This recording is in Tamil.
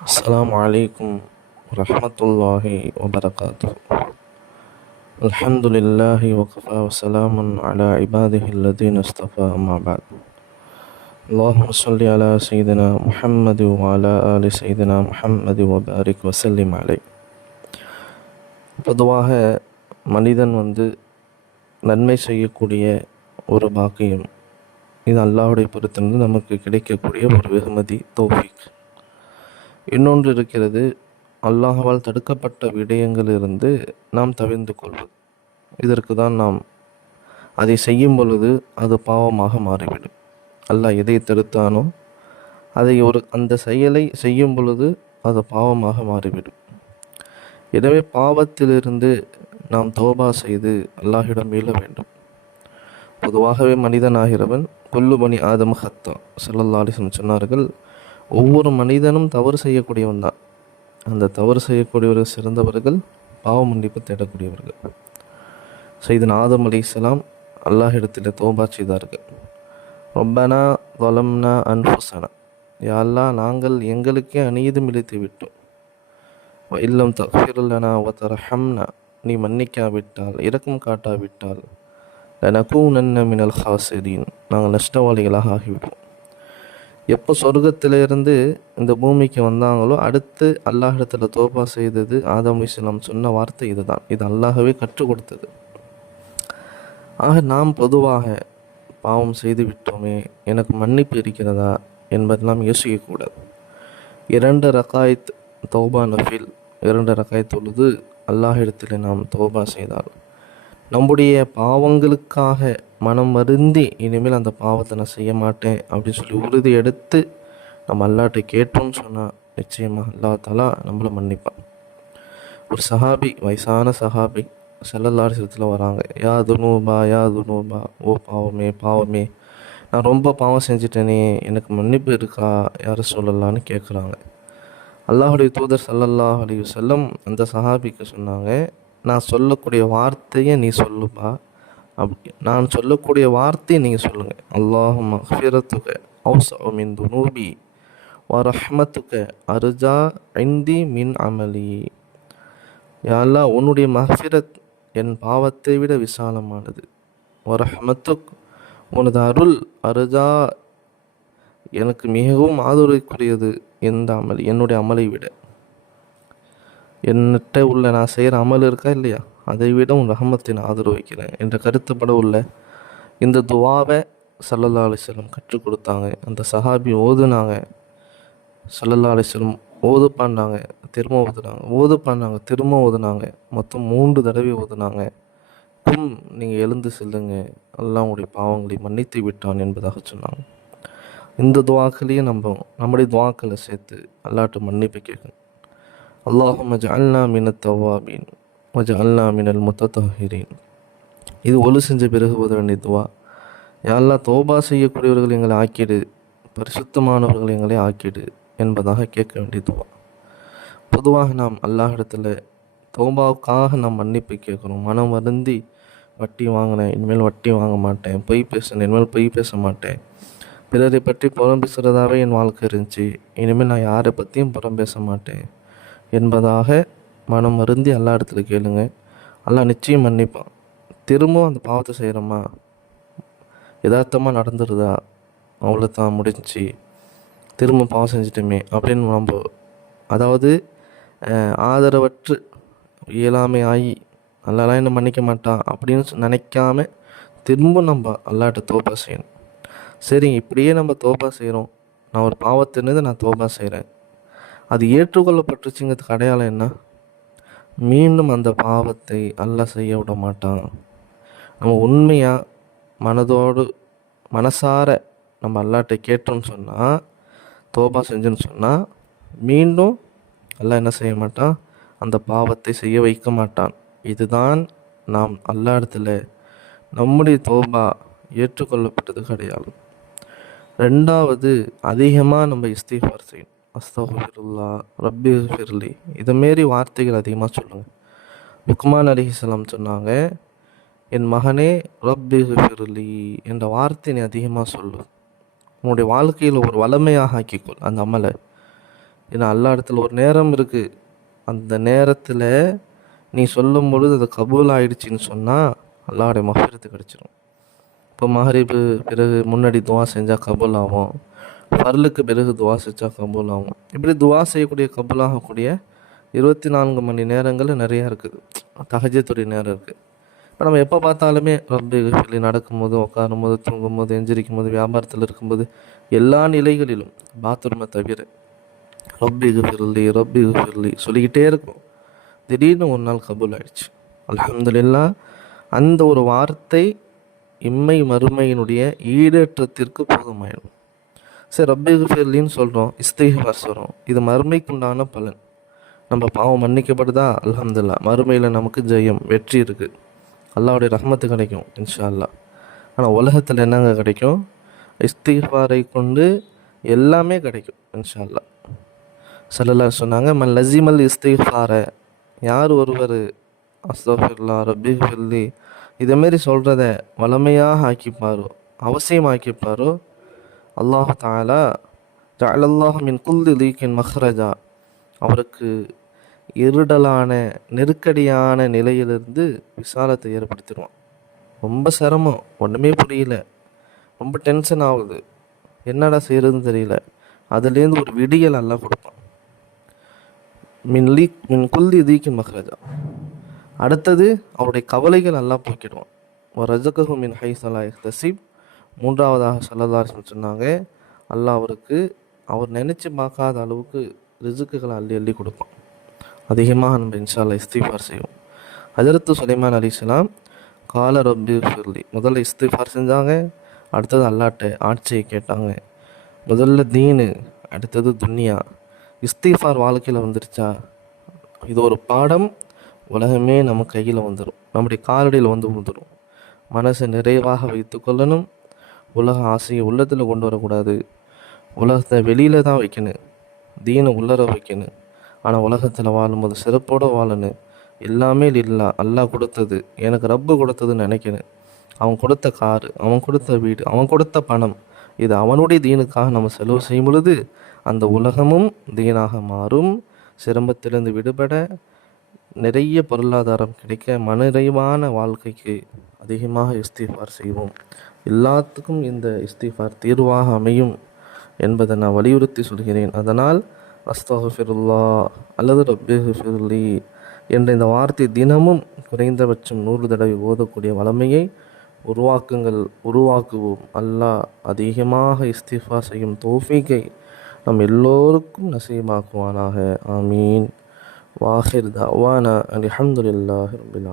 السلام عليكم ورحمة الله وبركاته الحمد لله وكفى وسلام على عباده الذين اصطفى أما بعد اللهم صل على سيدنا محمد وعلى آل سيدنا محمد وبارك وسلم عليه பொதுவாக மனிதன் வந்து நன்மை செய்யக்கூடிய ஒரு பாக்கியம் இது அல்லாஹுடைய பொறுத்திருந்து நமக்கு கிடைக்கக்கூடிய ஒரு வெகுமதி தௌஃபிக் இன்னொன்று இருக்கிறது அல்லாஹால் தடுக்கப்பட்ட விடயங்களிலிருந்து நாம் தவிர்ந்து கொள்வது. இதற்கு தான் நாம் அதை செய்யும் பொழுது அது பாவமாக மாறிவிடும். அல்லாஹ் எதை தடுத்தானோ அதை ஒரு அந்த செயலை செய்யும் பொழுது அது பாவமாக மாறிவிடும். எனவே பாவத்திலிருந்து நாம் தோபா செய்து அல்லாஹிடம் மீள வேண்டும். பொதுவாகவே மனிதனாகிறவன் கொல்லுபணி ஆதம ஹத்தா செல்லல்லாலிசம் சொன்னார்கள் ஒவ்வொரு மனிதனும் தவறு செய்யக்கூடியவன் தான். அந்த தவறு செய்யக்கூடியவர்கள் சிறந்தவர்கள் பாவ மன்னிப்பு தேடக்கூடியவர்கள். செய்தன் ஆதம் அலி இஸ்லாம் அல்லாஹிடத்தில் தோபா செய்தார்கள். ரொம்பனா தொலம்னா அன்புசனா யாழ்லா நாங்கள் எங்களுக்கே அநீதம் இழுத்து விட்டோம். இல்லம் தஃபிருல்லனா ஒத்தரஹம்னா நீ மன்னிக்காவிட்டால் இரக்கம் காட்டாவிட்டால் லனகூனன்ன மினல் ஹாசிரின் நாங்கள் நஷ்டவாளிகளாக ஆகிவிடுவோம். எப்போ சொர்க்கத்திலிருந்து இந்த பூமிக்கு வந்தாங்களோ அடுத்து அல்லாஹிடத்தில் தோபா செய்தது ஆதம் இஸ்லாம் சொன்ன வார்த்தை இதுதான். இது அல்லாஹவே கற்றுக் கொடுத்தது. ஆக நாம் பொதுவாக பாவம் செய்து விட்டோமே எனக்கு மன்னிப்பு இருக்கிறதா என்பதெல்லாம் யோசிக்கக்கூடாது. இரண்டு ரகாயத் தௌபா நஃபில் இரண்டு ரகாயத் தொழுது அல்லாஹிடத்தில் நாம் தௌபா செய்தால் நம்முடைய பாவங்களுக்காக மனம் வருந்தி இனிமேல் அந்த பாவத்தை நான் செய்ய மாட்டேன் அப்படின்னு சொல்லி உறுதி எடுத்து நம்ம அல்லாட்ட கேட்டோம்னு சொன்னால் நிச்சயமாக அல்லா தாலா நம்மளை மன்னிப்பான். ஒரு சஹாபி வயசான சஹாபி செல்லல்லாரிசத்தில் வராங்க. யா துணுபா யா துணுபா ஓ பாவமே பாவமே. நான் ரொம்ப பாவம் செஞ்சிட்டேனே எனக்கு மன்னிப்பு இருக்கா யாரை சொல்லலான்னு கேட்குறாங்க அல்லாஹுடைய தூதர் சல்லல்லாஹ் அலி செல்லம் அந்த சஹாபிக்கு சொன்னாங்க நான் சொல்லக்கூடிய வார்த்தையை நீ சொல்லுப்பா. அப்படி நான் சொல்லக்கூடிய வார்த்தையை நீங்கள் சொல்லுங்கள் அல்லாஹ் மஹ்ஃபிரத்துக மின் துனூபி வரஹமத்துக்க அருஜா ஐந்தி மின் அமலி. யாழ்லா உன்னுடைய மஹ்ஃபிரத் என் பாவத்தை விட விசாலமானது. வரஹமத்துக் உனது அருள் அருஜா எனக்கு மிகவும் ஆதரவுக்குரியது எந்த அமல் என்னுடைய அமலை விட. என்கிட்ட உள்ள நான் செய்கிற அமல் இருக்கா இல்லையா? அதை விட உன் ரஹமத்தை நான் என்ற கருத்துப்பட உள்ள இந்த துவாவை சல்லல்லா அலிஸ்லம் கற்றுக் கொடுத்தாங்க. அந்த சஹாபி ஓதுனாங்க. சல்லல்லா அலிஸ்லம் ஓது பாண்டாங்க திரும்ப ஓதுனாங்க. ஓது பாண்டாங்க திரும்ப ஓதுனாங்க. மொத்தம் மூன்று தடவை ஓதுனாங்க. கும் நீங்கள் எழுந்து செல்லுங்க. எல்லாம் உங்களுடைய பாவங்களை மன்னித்து விட்டான் என்பதாக சொன்னாங்க. இந்த துவாக்களையும் நம்ம நம்முடைய துவாக்களை சேர்த்து அல்லாட்டு மன்னிப்பு கேட்கணும். அல்லாஹும் அல்லா மின தவாபின். மஜ அல்லா மினல் முத்தஹிரீன் இது ஒழு செஞ்ச பிறகு ஓத வேண்டிய துவா யாரெல்லாம் தோபா செய்யக்கூடியவர்கள் எங்களை ஆக்கிடு. பரிசுத்தமானவர்கள் எங்களை ஆக்கிடு என்பதாக கேட்க வேண்டிய துவா. பொதுவாக நாம் அல்லாஹிடத்தில் தோபாவுக்காக நாம் மன்னிப்பு கேட்குறோம். மனம் வருந்தி வட்டி வாங்கினேன் இனிமேல் வட்டி வாங்க மாட்டேன் பொய் பேசினேன் இனிமேல் பொய் பேச மாட்டேன். பிறரை பற்றி புறம் பேசுகிறதாவே என் வாழ்க்கை இருந்துச்சு. இனிமேல் நான் யாரை பற்றியும் புறம் பேச மாட்டேன் என்பதாக மனம் வருந்தி எல்லா இடத்துல கேளுங்க. எல்லாம் நிச்சயம் மன்னிப்பான். திரும்பவும் அந்த பாவத்தை செய்கிறோமா யதார்த்தமாக நடந்துருதா? அவ்வளோதான் முடிஞ்சு திரும்ப பாவம் செஞ்சிட்டோமே அப்படின்னு நம்ம அதாவது ஆதரவற்று இயலாமை ஆகி அல்லாலாம் என்ன மன்னிக்க மாட்டான் அப்படின்னு நினைக்காம திரும்ப நம்ம அல்லாட்ட தோப்பா செய்யணும். சரி இப்படியே நம்ம தோப்பா செய்கிறோம் நான் ஒரு பாவத்தினது நான் தோப்பா செய்கிறேன் அது ஏற்றுக்கொள்ளப்பட்டுச்சுங்கிறதுக்கு அடையாளம் என்ன? மீண்டும் அந்த பாவத்தை அல்ல செய்ய விட மாட்டான் நம்ம உண்மையாக மனதோடு மனசார நம்ம அல்லாட்ட கேட்டோம்னு சொன்னால் தோபா செஞ்சோன்னு சொன்னால் மீண்டும் அல்லா என்ன செய்ய மாட்டான்? அந்த பாவத்தை செய்ய வைக்க மாட்டான். இதுதான் நாம் அல்லா இடத்துல நம்முடைய தோபா ஏற்றுக்கொள்ளப்பட்டது கிடையாது. ரெண்டாவது அதிகமாக நம்ம இஸ்திஃபார் செய்யணும். அஸ்தகுல்லா ரப்பி ஃபிர்லி இதுமாரி வார்த்தைகள் அதிகமாக சொல்லுங்கள் லுக்மான் அலிஹிஸ்லாம் சொன்னாங்க என் மகனே ரப்பி ஃபிர்லி என்ற வார்த்தை நீ அதிகமாக சொல்லு. உன்னுடைய வாழ்க்கையில் ஒரு வளமையாக ஆக்கிக்கொள் அந்த அமலை. ஏன்னா எல்லா இடத்துல ஒரு நேரம் இருக்குது அந்த நேரத்தில் நீ சொல்லும் பொழுது அது கபூல் ஆயிடுச்சின்னு சொன்னால் அல்லாவுடைய மகரத்து கிடச்சிரும். இப்போ மகரிப்பு பிறகு முன்னாடி துவா செஞ்சால் கபூல் ஆகும். ஃபர்லுக்கு பிறகு துவா செஞ்சால் கபூல் ஆகும். இப்படி துவா செய்யக்கூடிய கபூல் ஆகக்கூடிய இருபத்தி நான்கு மணி நேரங்கள் நிறையா இருக்குது தகஜத்துடைய நேரம் இருக்குது இப்போ நம்ம எப்போ பார்த்தாலுமே ரப்பி சொல்லி நடக்கும்போது உட்காரும்போது தூங்கும்போது எஞ்சிரிக்கும் போது வியாபாரத்தில் இருக்கும்போது எல்லா நிலைகளிலும் பாத்ரூமை தவிர ரப்பி குஃபிர்லி ரப்பி குஃபிர்லி சொல்லிக்கிட்டே இருக்கும். திடீர்னு ஒரு நாள் கபூல் ஆயிடுச்சு. அலமதுல்லா அந்த ஒரு வார்த்தை இம்மை மறுமையினுடைய ஈடேற்றத்திற்கு போதுமாயிடும். சரி ரப்பி ஃபேர்லின்னு சொல்கிறோம் இஸ்திகார் சொல்கிறோம் இது மறுமைக்குண்டான பலன். நம்ம பாவம் மன்னிக்கப்படுதா அலமதுல்லா மறுமையில் நமக்கு ஜெயம் வெற்றி இருக்குது அல்லாவுடைய ரஹமத்து கிடைக்கும் இன்ஷா அல்லா ஆனால் உலகத்தில் என்னங்க கிடைக்கும்? இஸ்திஃபாரை கொண்டு எல்லாமே கிடைக்கும் இன்ஷா அல்லா சல்லல்லா சொன்னாங்க மன் லசிமல் இஸ்திஃபார. யார் ஒருவர் அஸ்தஃபிர்லா ரபி ஃபில்லி இதேமாரி சொல்கிறத வளமையாக ஆக்கிப்பாரோ அவசியமாக்கிப்பாரோ அல்லாஹ் தாலா ஜலல்லாஹ் மின் குல்லி லீக்கின் மஹ்ரஜா. அவருக்கு இருடலான நெருக்கடியான நிலையிலிருந்து விசாலத்தை ஏற்படுத்திடுவான். ரொம்ப சிரமம். ஒன்றுமே புரியல. ரொம்ப டென்ஷன் ஆகுது. என்னடா செய்கிறதுன்னு தெரியல. அதுலேருந்து ஒரு விடியல் நல்லா கொடுப்பான். மின் லீக் மின் குல்லி தீக்கின் மஹ்ரஜா. அடுத்தது அவருடைய கவலைகள் நல்லா போக்கிடுவான். ஒரு ரஜகஹு மின் ஹை சலா மூன்றாவதாக சொல்லலார் சொன்னாங்க அல்லாஹ் அவருக்கு அவர் நினச்சி பார்க்காத அளவுக்கு ரிசுக்குகளை அள்ளி அள்ளி கொடுக்கும் அதிகமாக நம்ம இன்ஷால்லா இஸ்திஃபார் செய்வோம். ஹஜரத்து சுலைமான் அலிஸ்லாம் கால ரப்பி சொல்லி முதல்ல இஸ்திஃபார் செஞ்சாங்க அடுத்தது அல்லாட்ட ஆட்சியை கேட்டாங்க. முதல்ல தீனு அடுத்தது துன்யா. இஸ்திஃபார் வாழ்க்கையில் வந்துருச்சா? இது ஒரு பாடம் உலகமே நம்ம கையில் வந்துடும் நம்முடைய காலடியில் வந்து வந்துடும் மனசை நிறைவாக வைத்து கொள்ளணும். உலக ஆசையை உள்ளத்தில் கொண்டு வரக்கூடாது. உலகத்தை வெளியில் தான் வைக்கணும். தீனை உள்ளர வைக்கணும். ஆனால் உலகத்தில் வாழும்போது சிறப்போடு வாழணும். எல்லாமே இல்லை அல்லாஹ் கொடுத்தது. எனக்கு ரப்பு கொடுத்ததுன்னு நினைக்கணும். அவன் கொடுத்த காரு அவன் கொடுத்த வீடு அவன் கொடுத்த பணம் இது அவனுடைய தீனுக்காக நம்ம செலவு செய்யும் பொழுது அந்த உலகமும் தீனாக மாறும். சிரமத்திலிருந்து விடுபட நிறைய பொருளாதாரம் கிடைக்க மனநிறைவான வாழ்க்கைக்கு அதிகமாக இஸ்திஃபார் செய்வோம். எல்லாத்துக்கும் இந்த இஸ்திஃபார் தீர்வாக அமையும் என்பதை நான் வலியுறுத்தி சொல்கிறேன். அதனால் அஸ்தகுஃபிருல்லா அல்லது ரப்பிஹிஃபிர்லி என்ற இந்த வார்த்தை தினமும் குறைந்தபட்சம் நூறு தடவை ஓதக்கூடிய வளமையை உருவாக்குங்கள் உருவாக்குவோம். அல்லாஹ் அதிகமாக இஸ்திஃபா செய்யும் தோஃபிகை நம் எல்லோருக்கும் நசீமாக்குவானாக. ஆமீன். வாஹிர் தவானா அலி அஹமதுல்லாஹி ரபில்